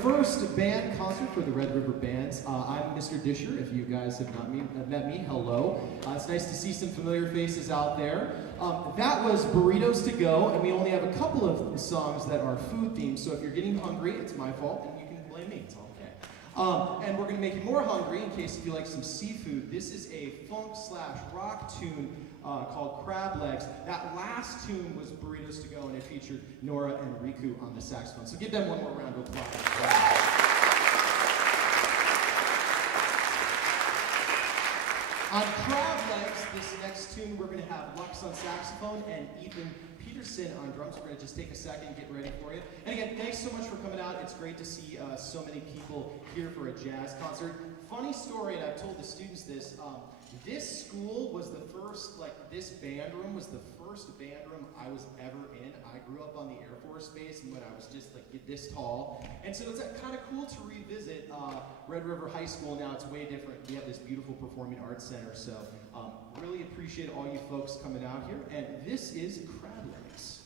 first band concert for the Red River Bands. I'm Mr. Disher, if you guys have not met me, hello. It's nice to see some familiar faces out there. That was Burritos to Go, and we only have a couple of songs that are food themed, so if you're getting hungry, it's my fault, and you can blame me, it's okay. And we're going to make you more hungry in case if you like some seafood. This is a funk/rock tune called Crab Legs. That last tune was Burritos to Go, and it featured Nora and Riku on the saxophone. So give them one more round of applause. On Crab Legs, this next tune, we're going to have Lux on saxophone and Ethan Peterson on drums. We're going to just take a second, get ready for you. And again, thanks so much for coming out. It's great to see so many people here for a jazz concert. Funny story, and I've told the students this, this school was the first, this band room was the first band room I was ever in. I grew up on the Air Force Base when I was just this tall. And so it's kind of cool to revisit Red River High School now. It's way different. We have this beautiful performing arts center. So really appreciate all you folks coming out here. And this is Crab Legs.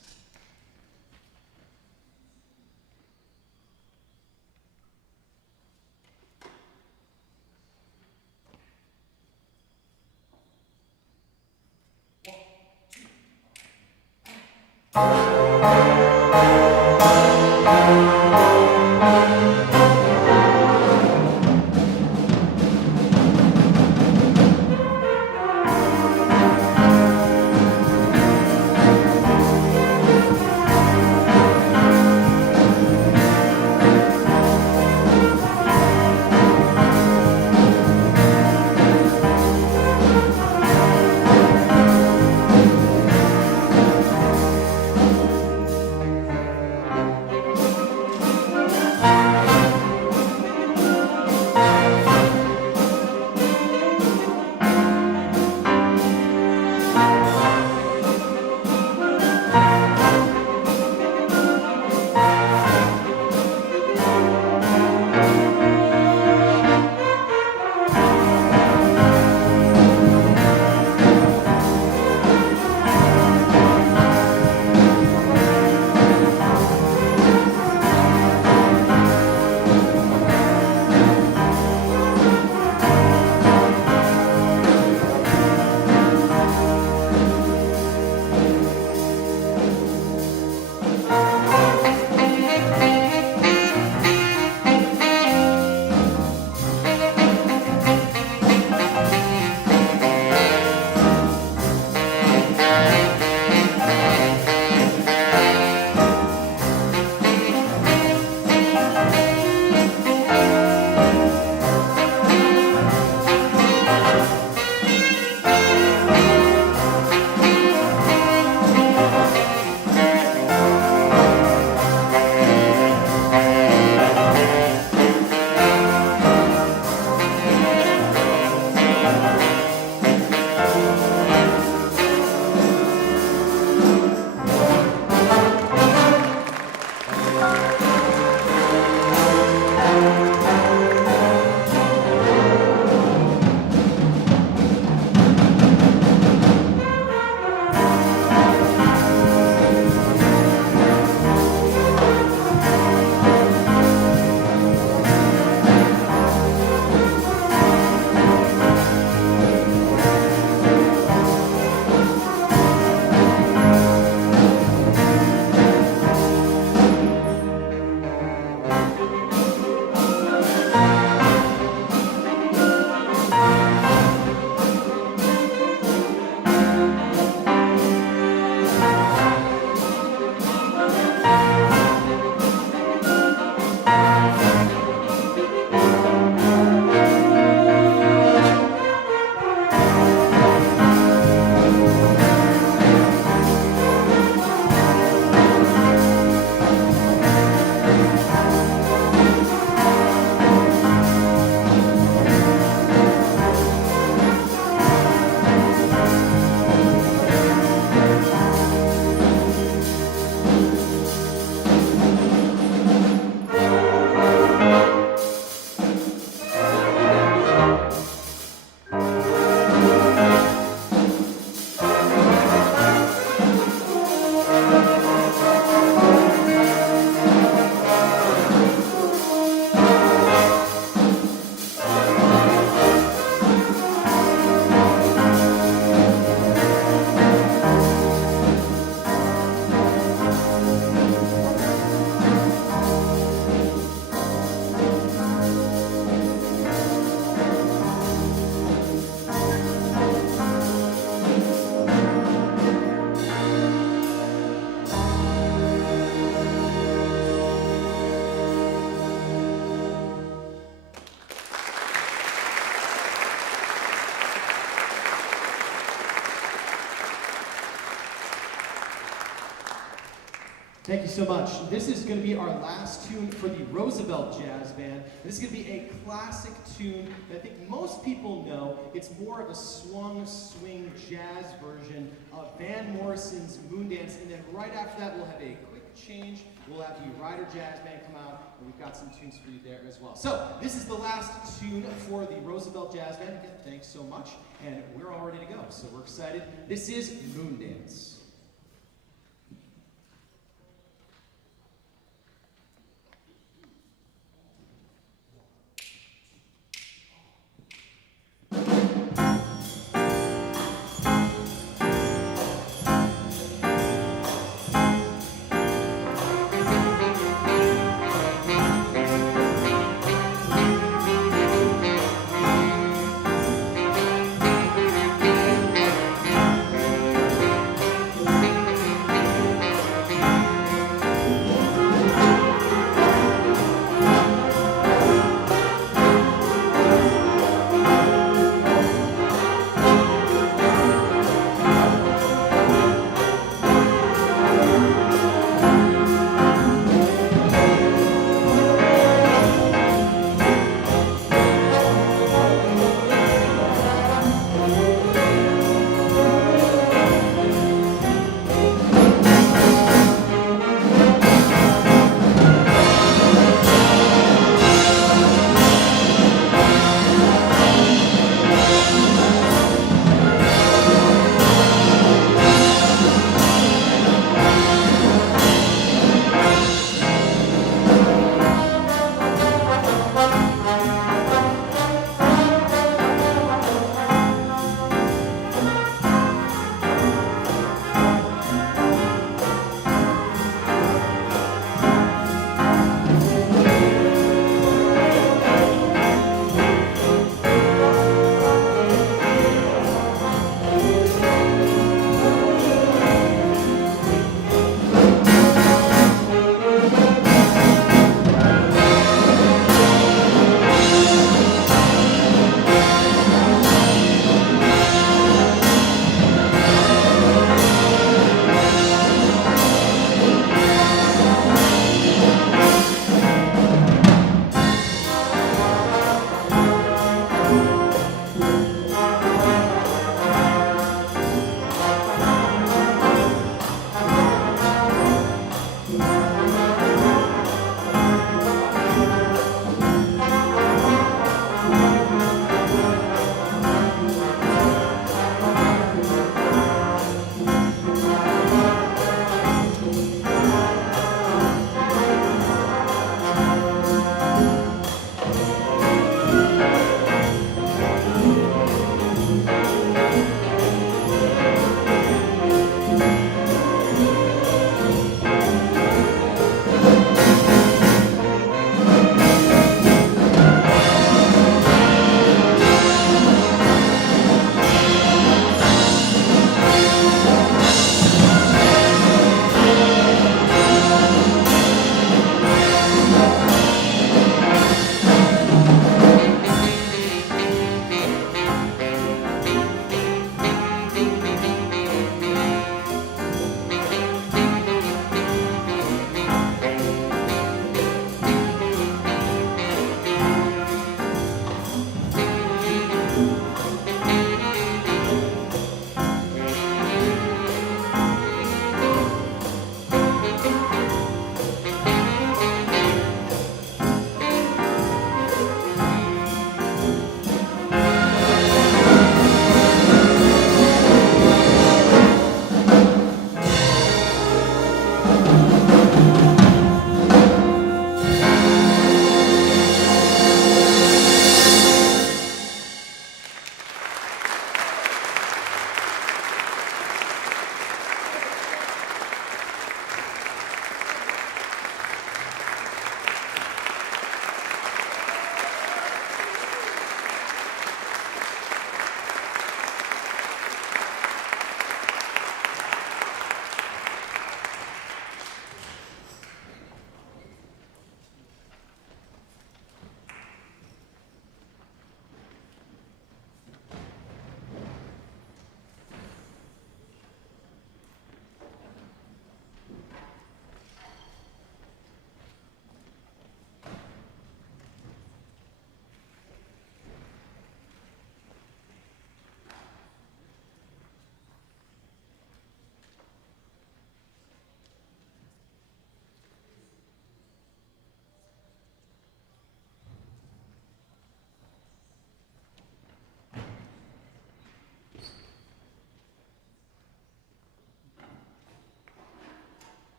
Thank you so much. This is going to be our last tune for the Roosevelt Jazz Band. This is going to be a classic tune that I think most people know. It's more of a swung, swing jazz version of Van Morrison's Moondance. And then right after that, we'll have a quick change. We'll have the Ryder Jazz Band come out, and we've got some tunes for you there as well. So this is the last tune for the Roosevelt Jazz Band. Again, thanks so much. And we're all ready to go, so we're excited. This is Moondance.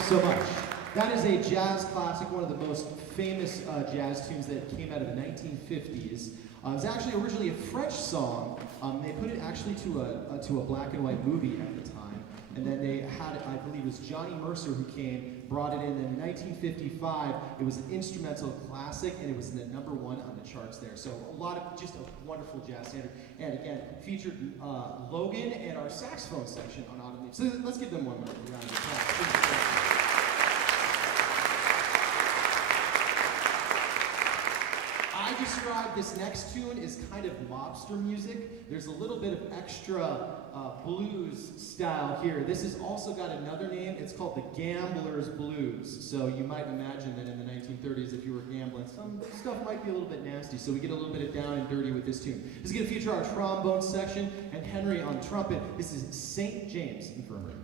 Thanks so much. That is a jazz classic, one of the most famous jazz tunes that came out of the 1950s. It was actually originally a French song. They put it actually to a black and white movie at the time. And then they had, I believe it was Johnny Mercer who came, brought it in. And in 1955, it was an instrumental classic, and it was the #1 on the charts there. So just a wonderful jazz standard. And again, featured Logan and our saxophone section on Autumn Leaves. So let's give them one more round of applause. I describe this next tune as kind of mobster music. There's a little bit of extra blues style here. This has also got another name. It's called the Gambler's Blues. So you might imagine that in the 1930s, if you were gambling, some stuff might be a little bit nasty. So we get a little bit of down and dirty with this tune. This is going to feature our trombone section and Henry on trumpet. This is St. James Infirmary.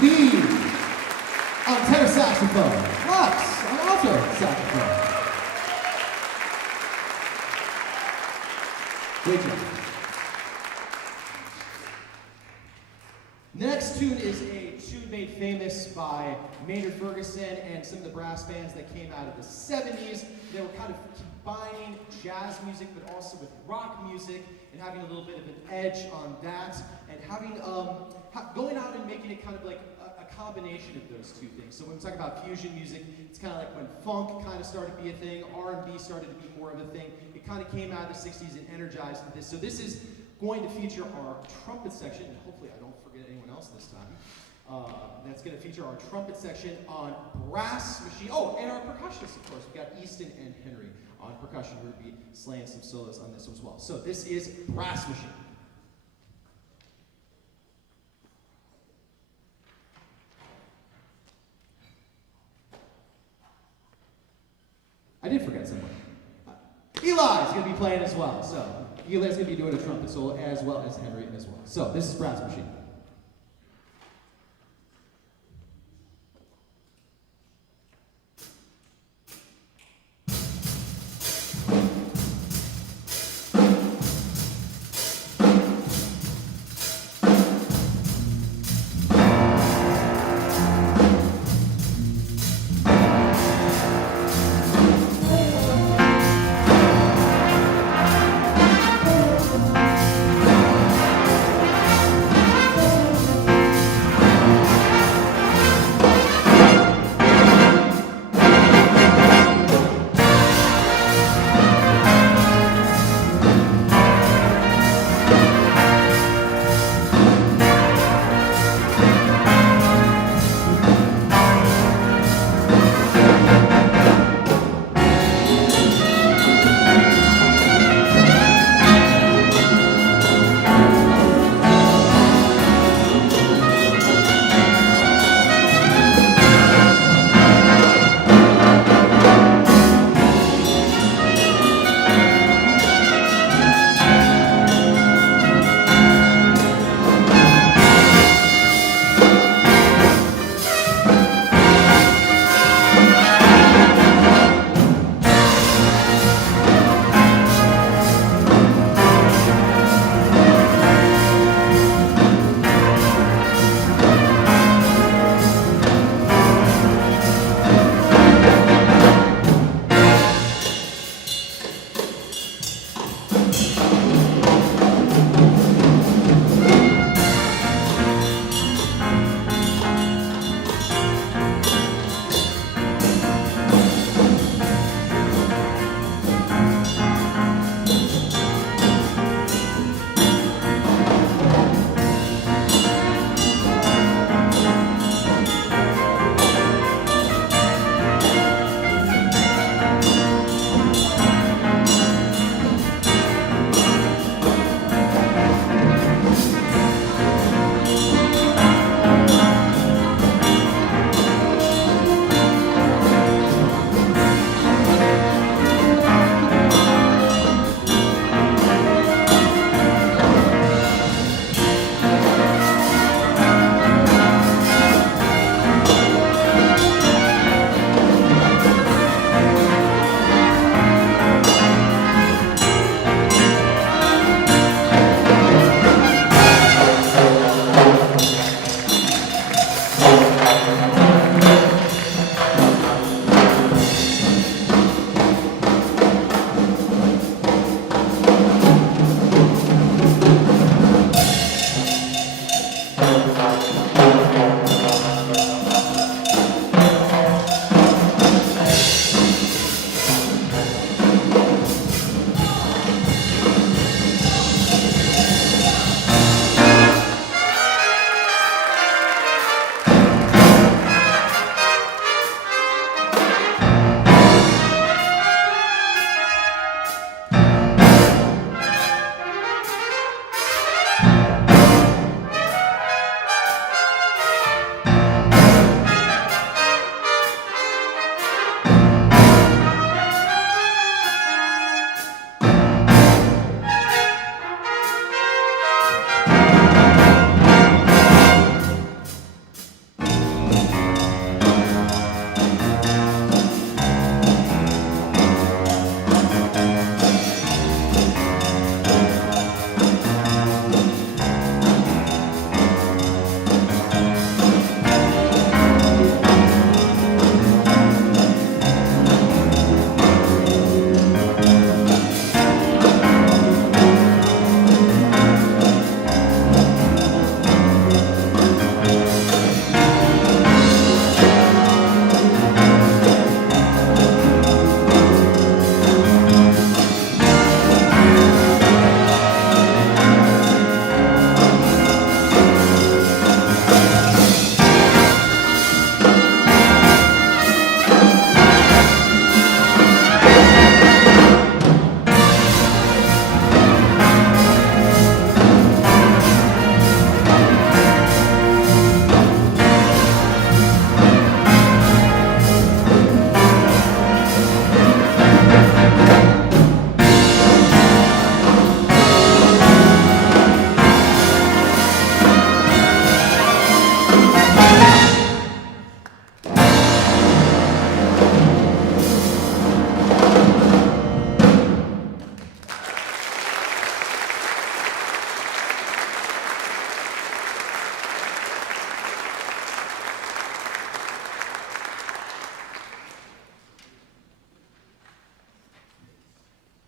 Lee on tenor saxophone. Lux on alto saxophone. Great job. Next tune is a tune made famous by Maynard Ferguson and some of the brass bands that came out of the 70s. They were kind of combining jazz music but also with rock music and having a little bit of an edge on that and having going out and making it kind of like a combination of those two things. So when we talk about fusion music, it's kind of like when funk kind of started to be a thing, R&B started to be more of a thing. It kind of came out of the 60s and energized with this. So this is going to feature our trumpet section, and hopefully I don't forget anyone else this time. That's going to feature our trumpet section on brass machine. Oh, and our percussionists, of course. We've got Easton and Henry on percussion. We're going to be slaying some solos on this as well. So this is Brass Machine. I did forget someone. Eli's going to be playing as well. So Eli's going to be doing a trumpet solo as well as Henry as well. So this is Brass Machine.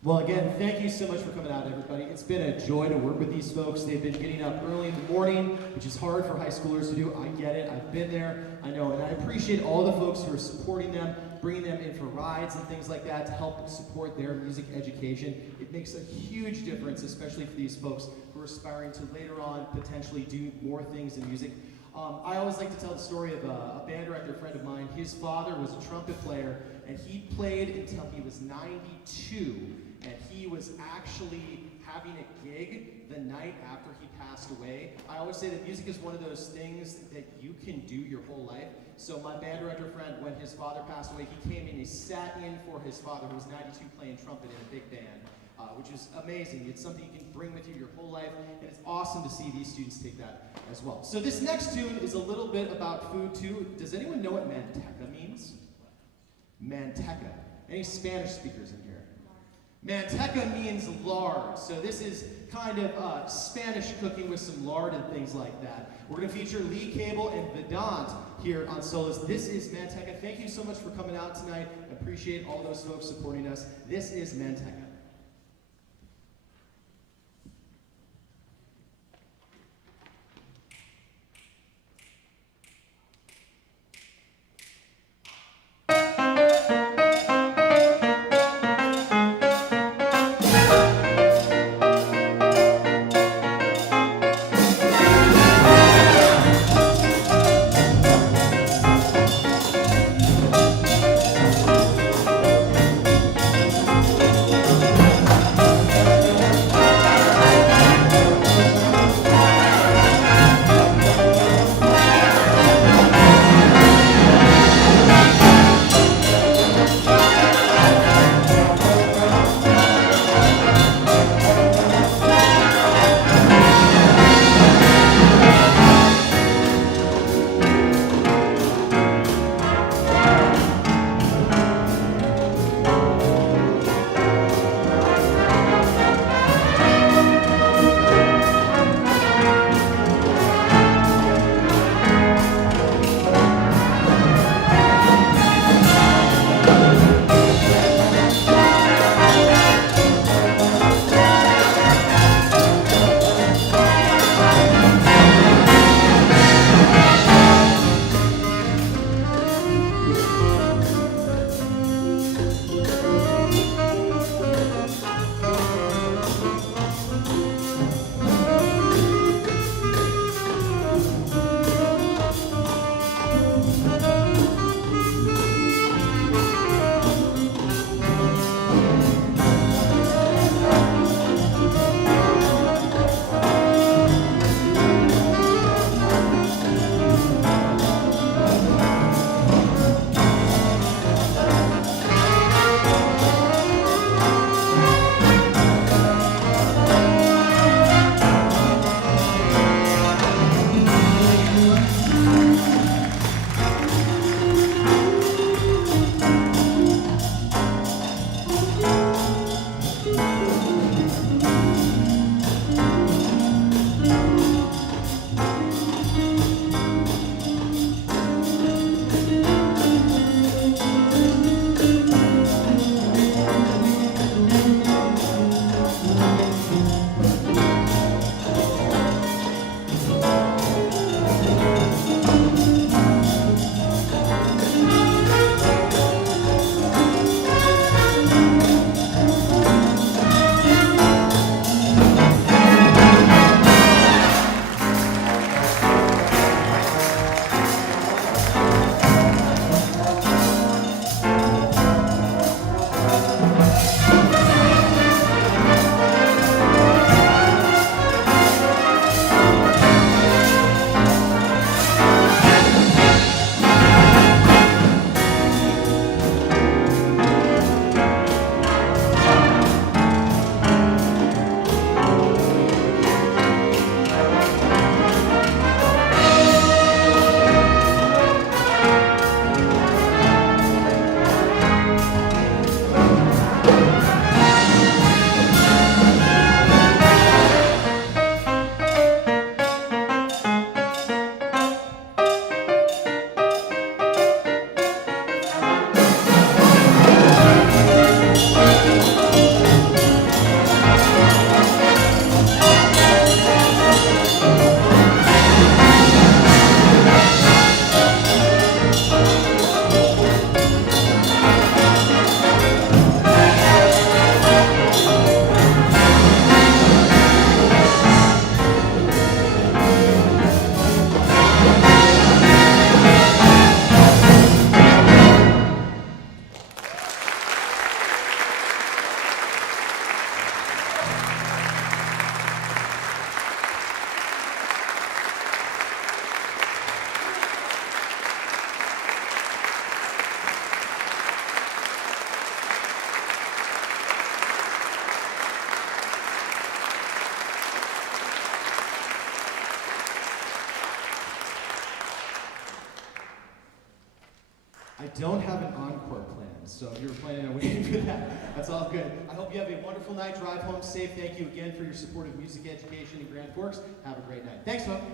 Well, again, thank you so much for coming out, everybody. It's been a joy to work with these folks. They've been getting up early in the morning, which is hard for high schoolers to do. I get it. I've been there. I know. And I appreciate all the folks who are supporting them, bringing them in for rides and things like that to help support their music education. It makes a huge difference, especially for these folks who are aspiring to later on potentially do more things in music. I always like to tell the story of a band director friend of mine. His father was a trumpet player, and he played until he was 92. And he was actually having a gig the night after he passed away. I always say that music is one of those things that you can do your whole life. So my band director friend, when his father passed away, he came in, he sat in for his father, who was 92, playing trumpet in a big band, which is amazing. It's something you can bring with you your whole life, and it's awesome to see these students take that as well. So this next tune is a little bit about food too. Does anyone know what manteca means? Manteca. Any Spanish speakers in here? Manteca means lard, so this is kind of Spanish cooking with some lard and things like that. We're going to feature Lee Cable and Vedant here on solos. This is Manteca. Thank you so much for coming out tonight. I appreciate all those folks supporting us. This is Manteca. I don't have an encore planned, so if you were planning on waiting for that, that's all good. I hope you have a wonderful night. Drive home safe. Thank you again for your support of music education in Grand Forks. Have a great night. Thanks, folks.